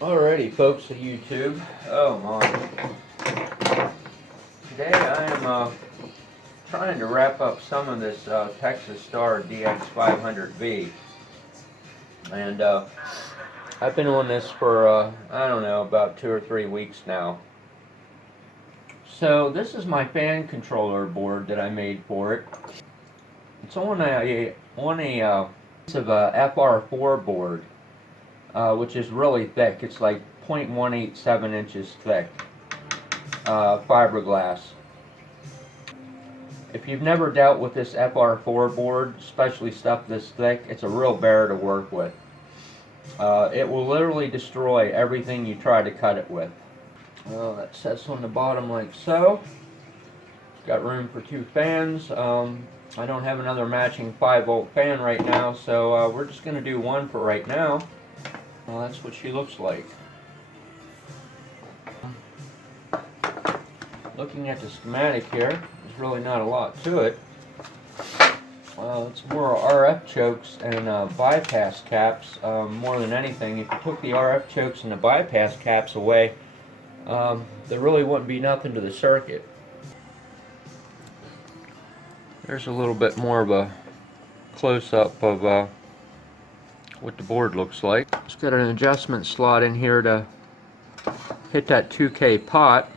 Alrighty, folks of YouTube. Oh my. Today I am trying to wrap up some of this Texas Star dx500v, and I've been on this for I don't know, about 2 or 3 weeks now. So this is my fan controller board that I made for it. It's on a piece of a FR4 board, which is really thick. It's like 0.187 inches thick, fiberglass. If you've never dealt with this FR4 board, especially stuff this thick, it's a real bear to work with. It will literally destroy everything you try to cut it with. Well, that sets on the bottom like so. It's got room for 2 fans. I don't have another matching 5-volt fan right now, so we're just going to do one for right now. Well, that's what she looks like. Looking at the schematic here, there's really not a lot to it. It's more RF chokes and bypass caps more than anything. If you took the RF chokes and the bypass caps away, there really wouldn't be nothing to the circuit. There's a little bit more of a close-up of what the board looks like. It's got an adjustment slot in here to hit that 2K pot,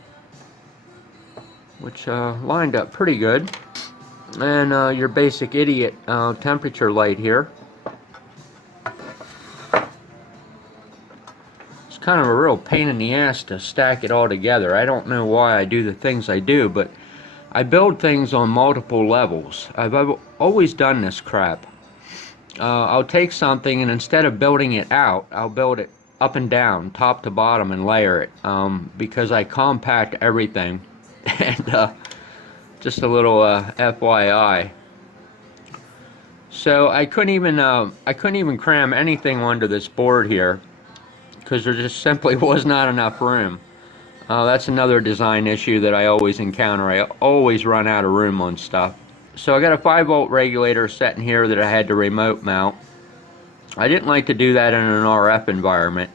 which lined up pretty good, and your basic idiot temperature light here. It's kind of a real pain in the ass to stack it all together. I don't know why I do the things I do, but I build things on multiple levels. I've always done this crap. I'll take something, and instead of building it out, I'll build it up and down, top to bottom, and layer it, because I compact everything. And just a little FYI. So I couldn't even cram anything onto this board here because there just simply was not enough room. That's another design issue that I always encounter. I always run out of room on stuff. So I got a 5-volt regulator set in here that I had to remote mount. I didn't like to do that in an RF environment.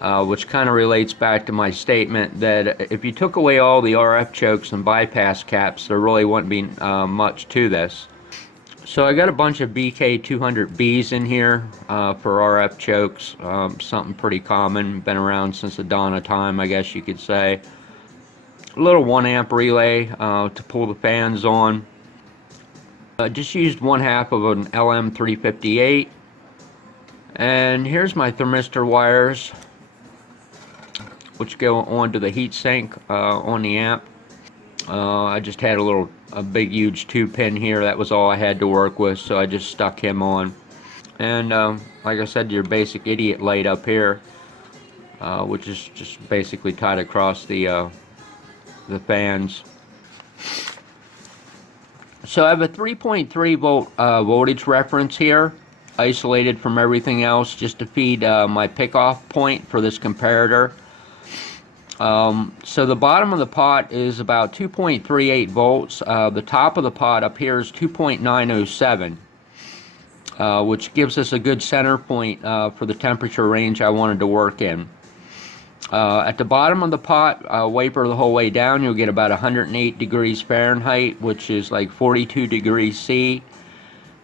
Which kind of relates back to my statement that if you took away all the RF chokes and bypass caps, there really wouldn't be much to this. So I got a bunch of BK200Bs in here for RF chokes, something pretty common, been around since the dawn of time, I guess you could say. A little 1 amp relay to pull the fans on. Just used 1/2 of an LM358. And here's my thermistor wires, which go onto the heatsink on the amp. I just had a big huge 2-pin here. That was all I had to work with, so I just stuck him on. And like I said, your basic idiot light up here, which is just basically tied across the fans. So I have a 3.3 volt voltage reference here, isolated from everything else, just to feed my pickoff point for this comparator. So the bottom of the pot is about 2.38 volts. The top of the pot up here is 2.907, which gives us a good center point for the temperature range I wanted to work in. At the bottom of the pot, wafer the whole way down, you'll get about 108 degrees Fahrenheit, which is like 42 degrees C.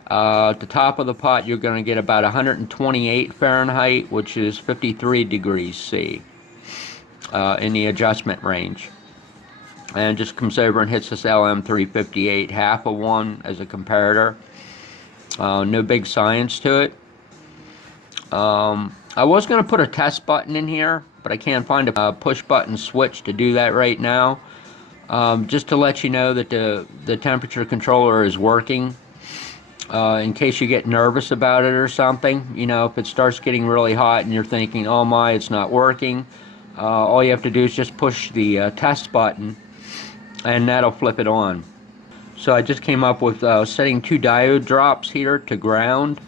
At the top of the pot, you're going to get about 128 Fahrenheit, which is 53 degrees C. In the adjustment range, and just comes over and hits this LM358, 1/2 of one as a comparator. No big science to it. I was going to put a test button in here, but I can't find a push button switch to do that right now. Just to let you know that the temperature controller is working, in case you get nervous about it or something. You know, if it starts getting really hot and you're thinking, oh my, it's not working, all you have to do is just push the test button, and that'll flip it on. So I just came up with setting 2 diode drops here to ground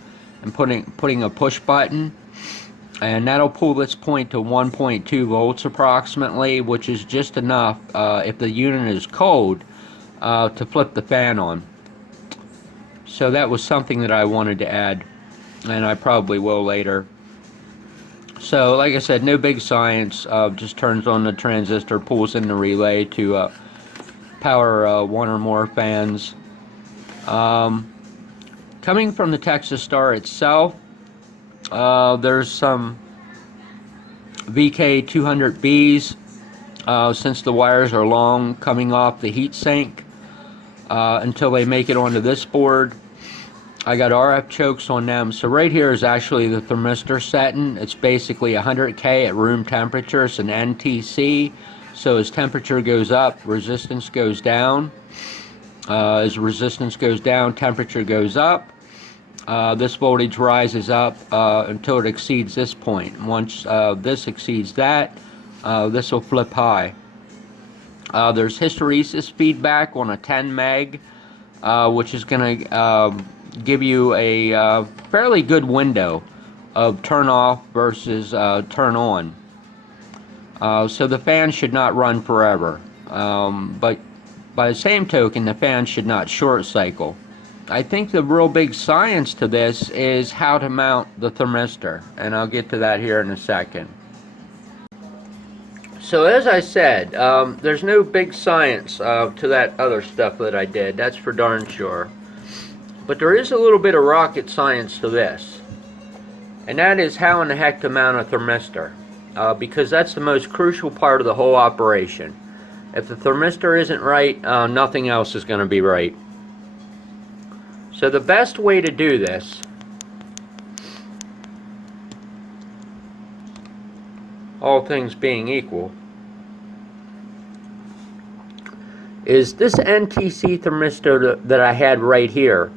and putting a push button, and that'll pull this point to 1.2 volts approximately, which is just enough if the unit is cold to flip the fan on. So that was something that I wanted to add, and I probably will later. So like I said, no big science. Just turns on the transistor, pulls in the relay to power one or more fans. Coming from the Texas Star itself, there's some VK200Bs, since the wires are long, coming off the heatsink until they make it onto this board. I got RF chokes on them. So right here is actually the thermistor setting. It's basically 100K at room temperature. It's an NTC. So as temperature goes up, resistance goes down. As resistance goes down, temperature goes up. This voltage rises up until it exceeds this point. Once this exceeds that, this will flip high. There's hysteresis feedback on a 10 meg, which is going to give you a fairly good window of turn off versus turn on. So the fan should not run forever, but by the same token, the fan should not short cycle. I think the real big science to this is how to mount the thermistor, and I'll get to that here in a second. So as I said, there's no big science to that other stuff that I did, that's for darn sure. But there is a little bit of rocket science to this, and that is how in the heck to mount a thermistor, because that's the most crucial part of the whole operation. If the thermistor isn't right, nothing else is going to be right. So the best way to do this, all things being equal, is this NTC thermistor that I had right here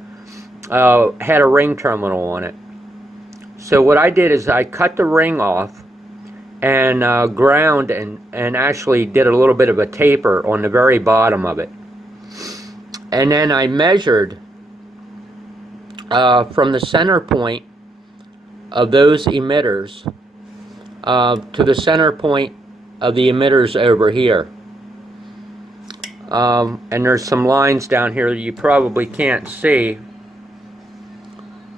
had a ring terminal on it. So what I did is I cut the ring off and ground and actually did a little bit of a taper on the very bottom of it. And then I measured from the center point of those emitters to the center point of the emitters over here. And there's some lines down here that you probably can't see.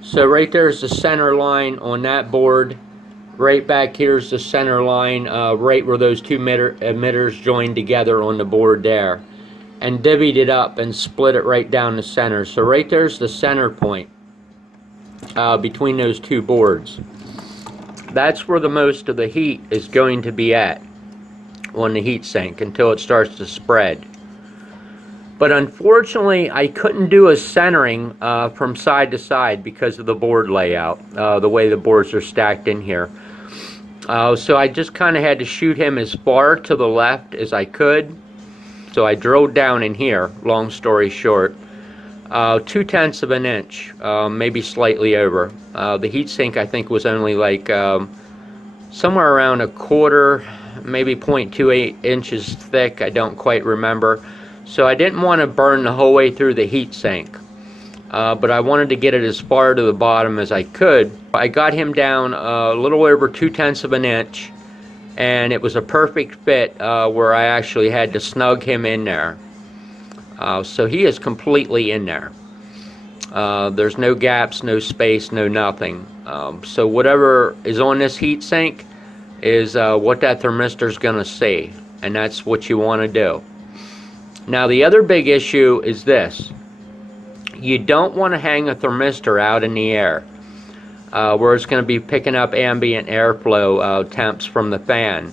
So right there's the center line on that board. Right back here's the center line, right where those two emitters join together on the board there. And divvied it up and split it right down the center. So right there's the center point between those two boards. That's where the most of the heat is going to be at on the heat sink until it starts to spread. But unfortunately, I couldn't do a centering from side to side because of the board layout, the way the boards are stacked in here. So I just kind of had to shoot him as far to the left as I could. So I drilled down in here, long story short, 2/10 of an inch, maybe slightly over. The heatsink I think was only like somewhere around a quarter, maybe 0.28 inches thick, I don't quite remember. So I didn't want to burn the whole way through the heatsink, but I wanted to get it as far to the bottom as I could. I got him down a little over 2/10 of an inch, and it was a perfect fit where I actually had to snug him in there. So he is completely in there. There's no gaps, no space, no nothing. So whatever is on this heatsink is what that thermistor is going to see, and that's what you want to do. Now the other big issue is this. You don't want to hang a thermistor out in the air where it's going to be picking up ambient airflow temps from the fan,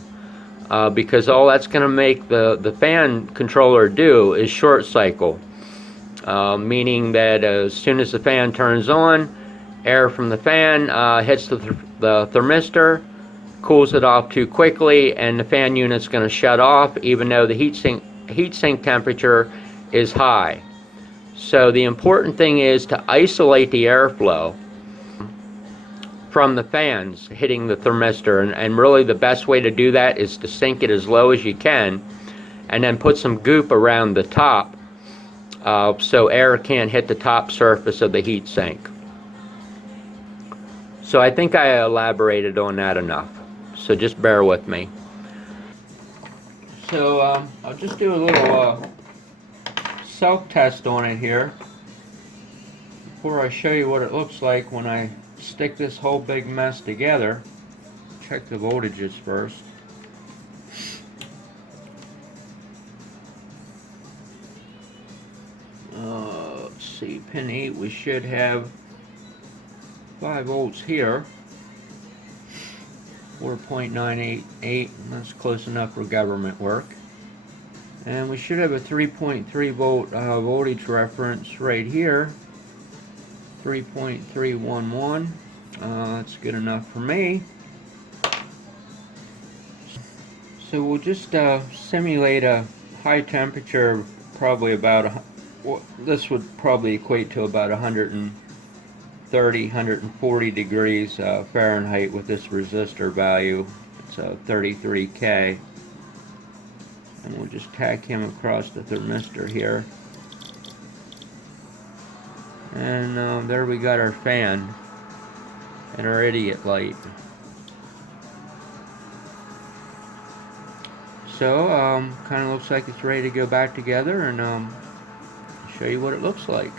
because all that's going to make the fan controller do is short cycle, meaning that as soon as the fan turns on, air from the fan hits the thermistor, cools it off too quickly, and the fan unit's going to shut off even though the heatsink temperature is high. So the important thing is to isolate the airflow from the fans hitting the thermistor, and really the best way to do that is to sink it as low as you can and then put some goop around the top so air can't hit the top surface of the heatsink. So I think I elaborated on that enough, so just bear with me. So I'll just do a little self-test on it here before I show you what it looks like when I stick this whole big mess together. check the voltages first. Let's see, pin 8, we should have 5 volts here. 4.988, that's close enough for government work. And we should have a 3.3 volt voltage reference right here. 3.311. That's good enough for me. So we'll just simulate a high temperature, probably about this would probably equate to about 130, 140 degrees Fahrenheit with this resistor value. It's 33K. And we'll just tack him across the thermistor here. And there we got our fan and our idiot light. So kind of looks like it's ready to go back together, and show you what it looks like.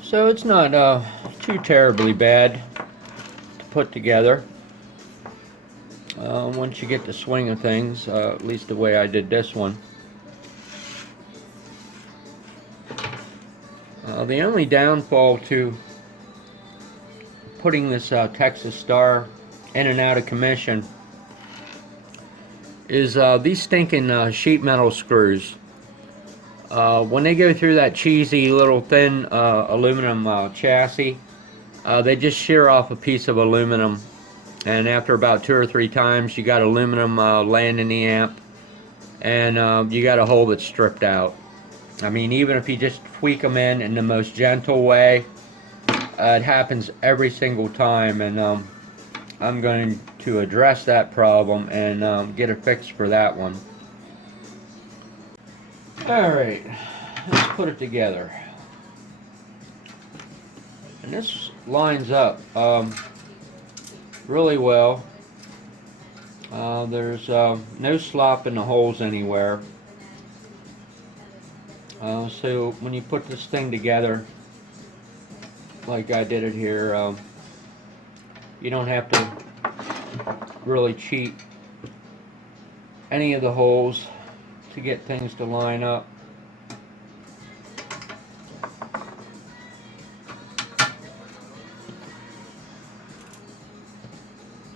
So it's not too terribly bad to put together. Once you get the swing of things, at least the way I did this one. The only downfall to putting this Texas Star in and out of commission is these stinking sheet metal screws. When they go through that cheesy little thin aluminum chassis, they just shear off a piece of aluminum, and after about 2 or 3 times you got aluminum laying in the amp, and you got a hole that's stripped out. I mean, even if you just tweak them in the most gentle way, it happens every single time, and I'm going to address that problem and get a fix for that one. Alright, let's put it together. And this lines up really well. There's no slop in the holes anywhere. So when you put this thing together, like I did it here, you don't have to really cheat any of the holes to get things to line up.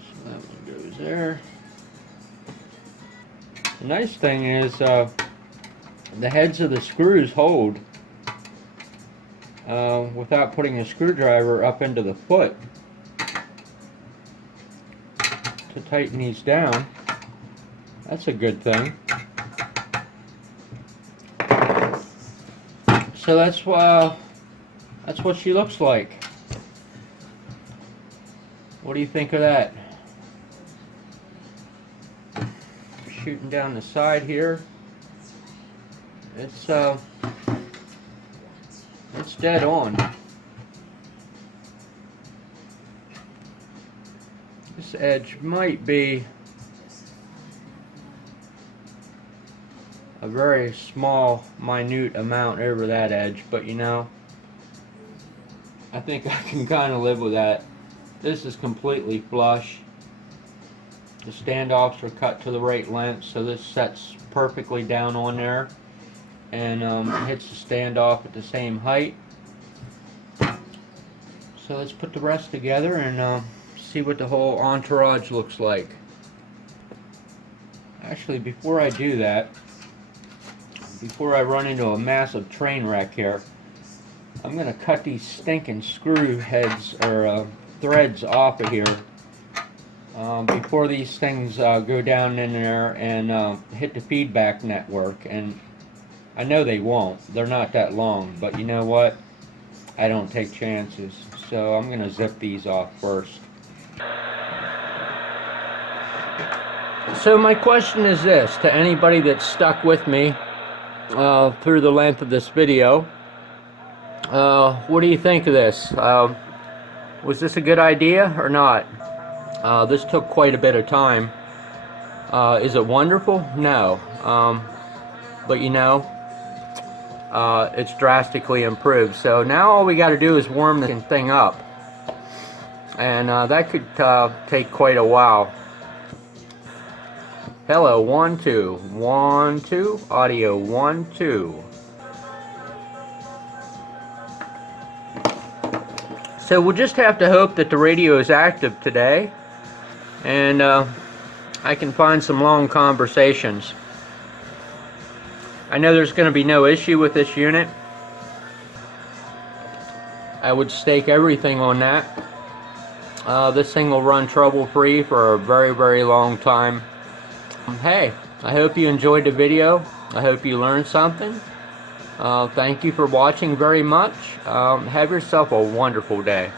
So that one goes there. The nice thing is the heads of the screws hold without putting a screwdriver up into the foot to tighten these down. That's a good thing. So that's what she looks like. What do you think of that? Shooting down the side here. It's dead on. This edge might be a very small, minute amount over that edge, but you know, I think I can kind of live with that. This is completely flush. The standoffs are cut to the right length, so this sets perfectly down on there, and hits the standoff at the same height. So let's put the rest together and see what the whole entourage looks like. Actually, before I do that, before I run into a massive train wreck here, I'm going to cut these stinking screw heads or threads off of here before these things go down in there and hit the feedback network. And I know they won't. They're not that long, but you know what? I don't take chances. So I'm going to zip these off first. So my question is this, to anybody that's stuck with me through the length of this video, what do you think of this? Was this a good idea or not? This took quite a bit of time. Is it wonderful? No. But you know, it's drastically improved. So now all we got to do is warm the thing up, and that could take quite a while. Hello, 1 2 1 2, audio 1 2. So we'll just have to hope that the radio is active today, and I can find some long conversations. I know there's going to be no issue with this unit. I would stake everything on that. This thing will run trouble-free for a very, very long time. Hey, I hope you enjoyed the video. I hope you learned something. Thank you for watching very much. Have yourself a wonderful day.